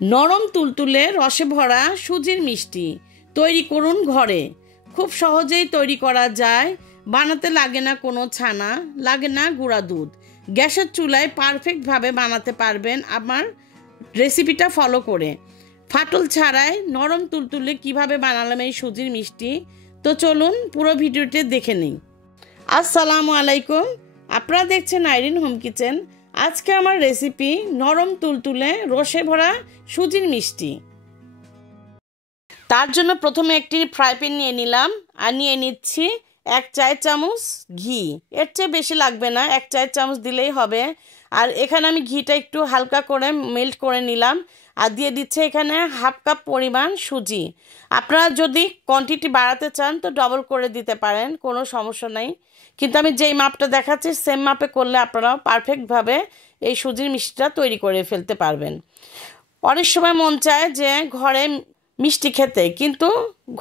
নরম তুলতুলে রসে ভরা সুজির মিষ্টি তৈরি করুন ঘরে। খুব সহজেই তৈরি করা যায়, বানাতে লাগে না কোনো ছানা, লাগে না গুঁড়া দুধ। গ্যাসের চুলায় পারফেক্টভাবে বানাতে পারবেন আমার রেসিপিটা ফলো করে। ফাটল ছাড়াই নরম তুলতুলে কিভাবে বানালাম এই সুজির মিষ্টি, তো চলুন পুরো ভিডিওটি দেখে নিই। আসসালামু আলাইকুম, আপনারা দেখছেন আইরিন হোম কিচেন। আজকে আমার রেসিপি নরম তুলতুলে রসে ভরা সুজির মিষ্টি। তার জন্য প্রথমে একটি ফ্রাই প্যান নিয়ে নিলাম আর নিয়ে নিচ্ছি 1 চায়ের চামচ ঘি। এর চেয়ে বেশি লাগবে না, 1 চায়ের চামচ দিলেই হবে। আর এখানে আমি ঘিটা একটু হালকা করে মেল্ট করে নিলাম আর দিয়ে দিচ্ছে এখানে 1/2 কাপ পরিমাণ সুজি। আপনারা যদি কোয়ান্টিটি বাড়াতে চান তো ডবল করে দিতে পারেন, কোনো সমস্যা নাই। কিন্তু আমি যেই মাপটা দেখাচ্ছি সেম মাপে করলে আপনারাও পারফেক্টভাবে এই সুজির মিষ্টিটা তৈরি করে ফেলতে পারবেন। অনেক সময় মন চায় যে ঘরে মিষ্টি খেতে, কিন্তু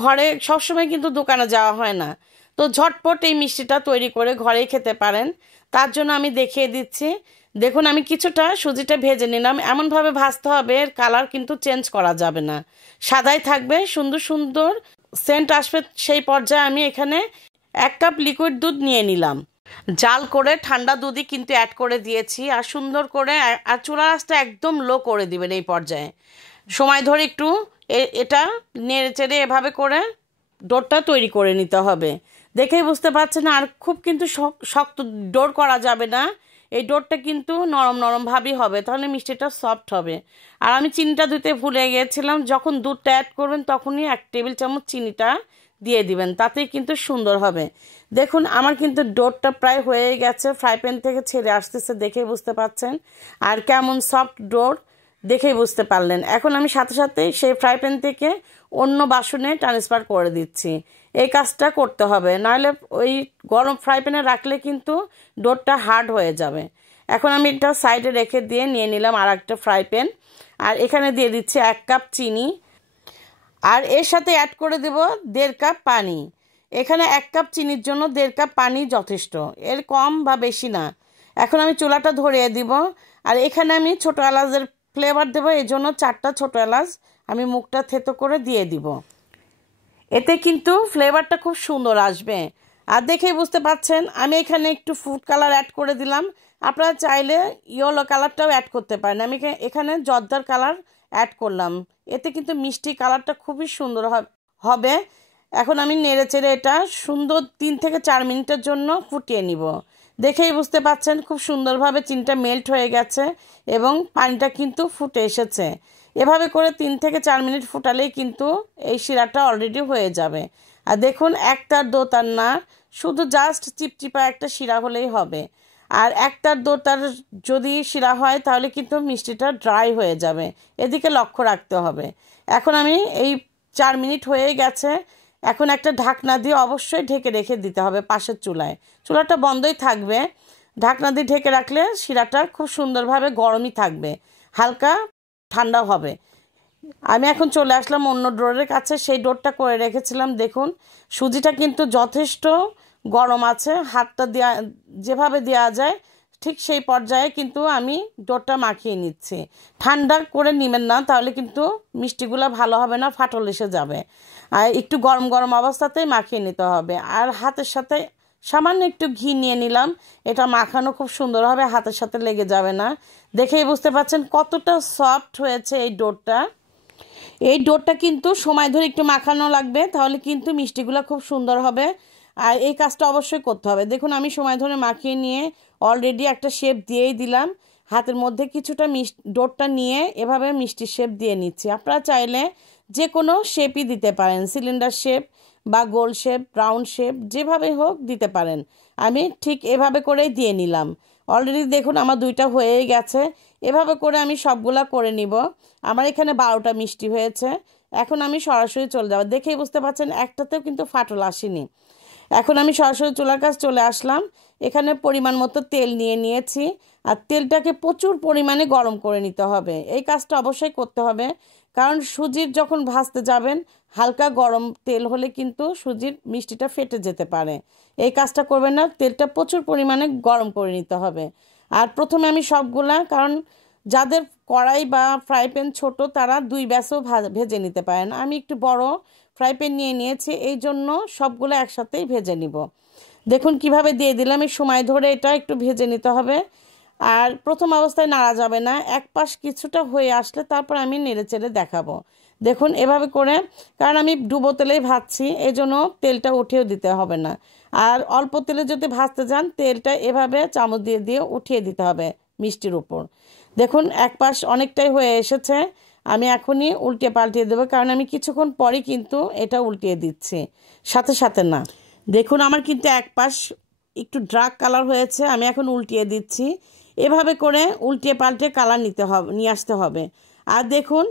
ঘরে সবসময় কিন্তু দোকানে যাওয়া হয় না, তো ঝটপট এই মিষ্টিটা তৈরি করে ঘরেই খেতে পারেন। তার জন্য আমি দেখিয়ে দিচ্ছি। দেখুন, আমি কিছুটা সুজিটা ভেজে নিলাম। এমনভাবে ভাজতে হবে এর কালার কিন্তু চেঞ্জ করা যাবে না, সাদাই থাকবে, সুন্দর সুন্দর সেন্ট আসবে। সেই পর্যায়ে আমি এখানে 1 কাপ লিকুইড দুধ নিয়ে নিলাম। জাল করে ঠান্ডা দুধই কিন্তু অ্যাড করে দিয়েছি। আর সুন্দর করে, আর চুলার আঁচটা একদম লো করে দিবেন এই পর্যায়ে। সময় ধরে একটু এটা নেড়ে চেড়ে এভাবে করে ডোরটা তৈরি করে নিতে হবে। দেখেই বুঝতে পারছেন, আর খুব কিন্তু শক্ত ডোর করা যাবে না। এই ডোরটা কিন্তু নরম নরম ভাবই হবে, তাহলে মিষ্টিটা সফট হবে। আর আমি চিনিটা দিতে ভুলে গিয়েছিলাম, যখন দুধটা অ্যাড করবেন তখনই 1 টেবিল চামচ চিনিটা দিয়ে দিবেন, তাতেই কিন্তু সুন্দর হবে। দেখুন, আমার কিন্তু ডোরটা প্রায় হয়ে গেছে, ফ্রাই প্যান থেকে ছেড়ে আসতেছে, দেখেই বুঝতে পারছেন। আর কেমন সফট ডোর দেখেই বুঝতে পারলেন। এখন আমি সাথে সাথে সেই ফ্রাই প্যান থেকে অন্য বাসনে ট্রান্সফার করে দিচ্ছি। এই কাজটা করতে হবে, নাহলে ওই গরম ফ্রাই প্যানে রাখলে কিন্তু ডোরটা হার্ড হয়ে যাবে। এখন আমি এটা সাইডে রেখে দিয়ে নিয়ে নিলাম আর একটা ফ্রাই প্যান। আর এখানে দিয়ে দিচ্ছি 1 কাপ চিনি, আর এর সাথে অ্যাড করে দেব 1.5 কাপ পানি। এখানে 1 কাপ চিনির জন্য 1.5 কাপ পানি যথেষ্ট, এর কম বা বেশি না। এখন আমি চুলাটা ধরিয়ে দিব। আর এখানে আমি ছোটো এলাচের ফ্লেভার দেবো, এই জন্য 4টা ছোটো এলাচ আমি মুখটা থেতো করে দিয়ে দিব। এতে কিন্তু ফ্লেভারটা খুব সুন্দর আসবে। আর দেখেই বুঝতে পাচ্ছেন, আমি এখানে একটু ফুড কালার অ্যাড করে দিলাম। আপনারা চাইলে ইয়েলো কালারটাও অ্যাড করতে পারেন। আমি এখানে জর্দার কালার অ্যাড করলাম, এতে কিন্তু মিষ্টি কালারটা খুবই সুন্দর হবে। এখন আমি নেড়ে চেড়ে এটা সুন্দর 3 থেকে 4 মিনিটের জন্য ফুটিয়ে নিব। দেখেই বুঝতে পাচ্ছেন খুব সুন্দরভাবে চিনিটা মেল্ট হয়ে গেছে এবং পানিটা কিন্তু ফুটে এসেছে। এভাবে করে 3 থেকে 4 মিনিট ফুটালেই কিন্তু এই শিরাটা অলরেডি হয়ে যাবে। আর দেখুন, একটার দোতার না, শুধু জাস্ট চিপচিপা একটা শিরা হলেই হবে। আর একটার দোতার যদি শিরা হয় তাহলে কিন্তু মিষ্টিটা ড্রাই হয়ে যাবে, এদিকে লক্ষ্য রাখতে হবে। এখন আমি এই 4 মিনিট হয়ে গেছে। এখন একটা ঢাকনা দিয়ে অবশ্যই ঢেকে রেখে দিতে হবে পাশের চুলায়। চুলাটা বন্ধই থাকবে, ঢাকনা দিয়ে ঢেকে রাখলে শিরাটা খুব সুন্দরভাবে গরমই থাকবে, হালকা ঠান্ডা হবে। আমি এখন চলে আসলাম অন্য ডোরের কাছে, সেই ডোরটা করে রেখেছিলাম। দেখুন, সুজিটা কিন্তু যথেষ্ট গরম আছে, হাতটা দেওয়া যেভাবে দেওয়া যায় ঠিক সেই পর্যায়ে কিন্তু আমি ডোরটা মাখিয়ে নিচ্ছি। ঠান্ডা করে নেবেন না, তাহলে কিন্তু মিষ্টিগুলো ভালো হবে না, ফাটল এসে যাবে। আর একটু গরম গরম অবস্থাতেই মাখিয়ে নিতে হবে। আর হাতের সাথে সামান্য একটু ঘি নিয়ে নিলাম, এটা মাখানো খুব সুন্দর হবে, হাতের সাথে লেগে যাবে না। দেখেই বুঝতে পারছেন কতটা সফট হয়েছে এই ডোরটা। এই ডোরটা কিন্তু সময় ধরে একটু মাখানো লাগবে, তাহলে কিন্তু মিষ্টিগুলো খুব সুন্দর হবে। আর এই কাজটা অবশ্যই করতে হবে। দেখুন, আমি সময় ধরে মাখিয়ে নিয়ে অলরেডি একটা শেপ দিয়েই দিলাম। হাতের মধ্যে কিছুটা ডোরটা নিয়ে এভাবে মিষ্টির শেপ দিয়ে নিচ্ছি। আপনারা চাইলে যে কোনো শেপই দিতে পারেন, সিলিন্ডার শেপ বা গোল শেপ, রাউন্ড শেপ, যেভাবে হোক দিতে পারেন। আমি ঠিক এভাবে করেই দিয়ে নিলাম। অলরেডি দেখুন আমার 2টা হয়েই গেছে। এভাবে করে আমি সবগুলা করে নিব। আমার এখানে 12টা মিষ্টি হয়েছে। এখন আমি সরাসরি চলে যাব। দেখেই বুঝতে পারছেন একটাতেও কিন্তু ফাটল আসেনি। এখন আমি সরাসরি চুলার কাছে চলে আসলাম। এখানে পরিমাণ মতো তেল নিয়ে নিয়েছি, আর তেলটাকে প্রচুর পরিমাণে গরম করে নিতে হবে। এই কাজটা অবশ্যই করতে হবে, কারণ সুজির যখন ভাজতে যাবেন হালকা গরম তেল হলে কিন্তু সুজির মিষ্টিটা ফেটে যেতে পারে। এই কাজটা করবেন না, তেলটা প্রচুর পরিমাণে গরম করে নিতে হবে। আর প্রথমে আমি সবগুলা, কারণ যাদের কড়াই বা ফ্রাই প্যান ছোটো তারা 2 ব্যাচও ভেজে নিতে পারেন। আমি একটু বড় ফ্রাই প্যান নিয়েছি, এই জন্য সবগুলো একসাথেই ভেজে নিব। দেখুন কিভাবে দিয়ে দিলাম, এই সময় ধরে এটা একটু ভেজে নিতে হবে। আর প্রথম অবস্থায় নাড়া যাবে না, এক পাশ কিছুটা হয়ে আসলে তারপর আমি নেড়েচেড়ে দেখাবো। দেখুন এভাবে করে, কারণ আমি ডুবো তেলেই ভাজছি, এই জন্য তেলটা উঠিয়েও দিতে হবে না। আর অল্প তেলে যদি ভাজতে যান তেলটা এভাবে চামচ দিয়ে দিয়ে উঠিয়ে দিতে হবে মিষ্টির উপর। দেখুন এক পাশ অনেকটাই হয়ে এসেছে, আমি এখনই উল্টে পাল্টিয়ে দেবো, কারণ আমি কিছুক্ষণ পরই কিন্তু এটা উল্টিয়ে দিচ্ছি, সাথে সাথে না। দেখুন আমার কিন্তু এক পাশ একটু ডার্ক কালার হয়েছে, আমি এখন উল্টিয়ে দিচ্ছি। এভাবে করে উল্টিয়ে পাল্টে কালার নিয়ে আসতে হবে। আর দেখুন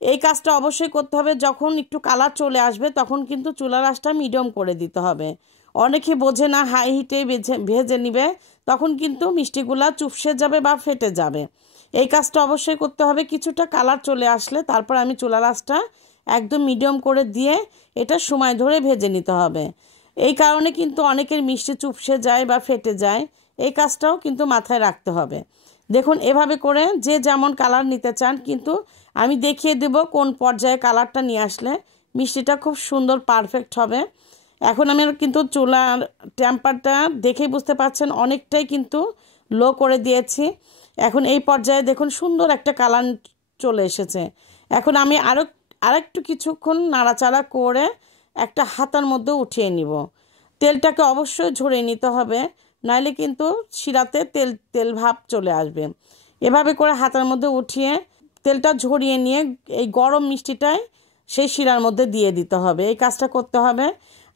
এই কাজটা অবশ্যই করতে হবে, যখন একটু কালার চলে আসবে তখন কিন্তু চুলার আঁচটা মিডিয়াম করে দিতে হবে। অনেকে বোঝে না, হাই হিটে ভেজে নিবে, তখন কিন্তু মিষ্টিগুলা চুপসে যাবে বা ফেটে যাবে। এই কাজটা অবশ্যই করতে হবে। কিছুটা কালার চলে আসলে তারপর আমি চুলার আঁচটা একদম মিডিয়াম করে দিয়ে এটা সময় ধরে ভেজে নিতে হবে। এই কারণে কিন্তু অনেকের মিষ্টি চুপসে যায় বা ফেটে যায়, এই কাজটাও কিন্তু মাথায় রাখতে হবে। দেখুন এভাবে করে যে যেমন কালার নিতে চান, কিন্তু আমি দেখিয়ে দেব কোন পর্যায়ে কালারটা নিয়ে আসলে মিষ্টিটা খুব সুন্দর পারফেক্ট হবে। এখন আমি কিন্তু চুলার টেম্পারটা দেখেই বুঝতে পারছেন অনেকটাই কিন্তু লো করে দিয়েছি। এখন এই পর্যায়ে দেখুন সুন্দর একটা কালার চলে এসেছে। এখন আমি আরেকটু কিছুক্ষণ নাড়াচাড়া করে একটা হাতার মধ্যে উঠিয়ে নিব। তেলটাকে অবশ্যই ঝরিয়ে নিতে হবে, নাইলে কিন্তু শিরাতে তেল তেল ভাব চলে আসবে। এভাবে করে হাতার মধ্যে উঠিয়ে তেলটা ঝরিয়ে নিয়ে এই গরম মিষ্টিটাই সেই শিরার মধ্যে দিয়ে দিতে হবে। এই কাজটা করতে হবে।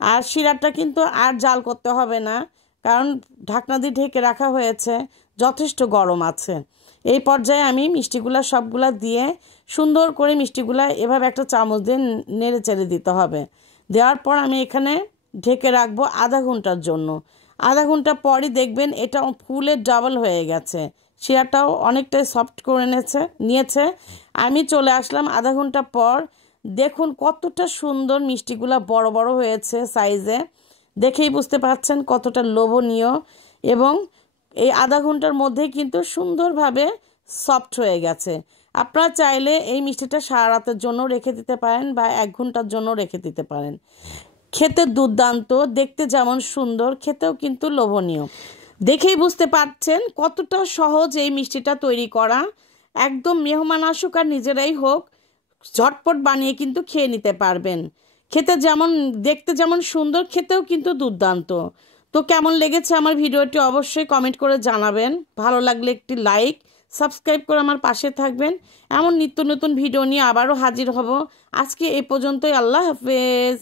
আর শিরাটা কিন্তু আর জাল করতে হবে না, কারণ ঢাকনা দিয়ে ঢেকে রাখা হয়েছে, যথেষ্ট গরম আছে। এই পর্যায়ে আমি মিষ্টিগুলা সবগুলা দিয়ে সুন্দর করে মিষ্টিগুলা এভাবে একটা চামচ দিয়ে নেড়ে চেড়ে দিতে হবে। দেওয়ার পর আমি এখানে ঢেকে রাখবো আধা ঘন্টার জন্য। আধা ঘন্টা পরই দেখবেন এটা ফুলের ডাবল হয়ে গেছে, শিরাটাও অনেকটাই সফট করে নিয়েছে। আমি চলে আসলাম আধা ঘন্টা পর। দেখুন কতটা সুন্দর মিষ্টিগুলা বড় বড় হয়েছে সাইজে, দেখেই বুঝতে পারছেন কতটা লোভনীয়। এবং এই আধা ঘন্টার মধ্যেই কিন্তু সুন্দরভাবে সফট হয়ে গেছে। আপনারা চাইলে এই মিষ্টিটা সারা রাতের জন্য রেখে দিতে পারেন বা 1 ঘন্টার জন্য রেখে দিতে পারেন। খেতে দুর্দান্ত, দেখতে যেমন সুন্দর, খেতেও কিন্তু লোভনীয়। দেখেই বুঝতে পারছেন কতটা সহজ এই মিষ্টিটা তৈরি করা। একদম মেহমান আসুক আর নিজেরাই হোক, ঝটপট বানিয়ে কিন্তু খেয়ে নিতে পারবেন। খেতে যেমন দেখতে যেমন সুন্দর, খেতেও কিন্তু দুর্দান্ত। তো কেমন লেগেছে আমার ভিডিওটি অবশ্যই কমেন্ট করে জানাবেন। ভালো লাগলে একটি লাইক, সাবস্ক্রাইব করে আমার পাশে থাকবেন। এমন নিত্য নতুন ভিডিও নিয়ে আবারও হাজির হব। আজকে এই পর্যন্তই। আল্লাহ হাফেজ।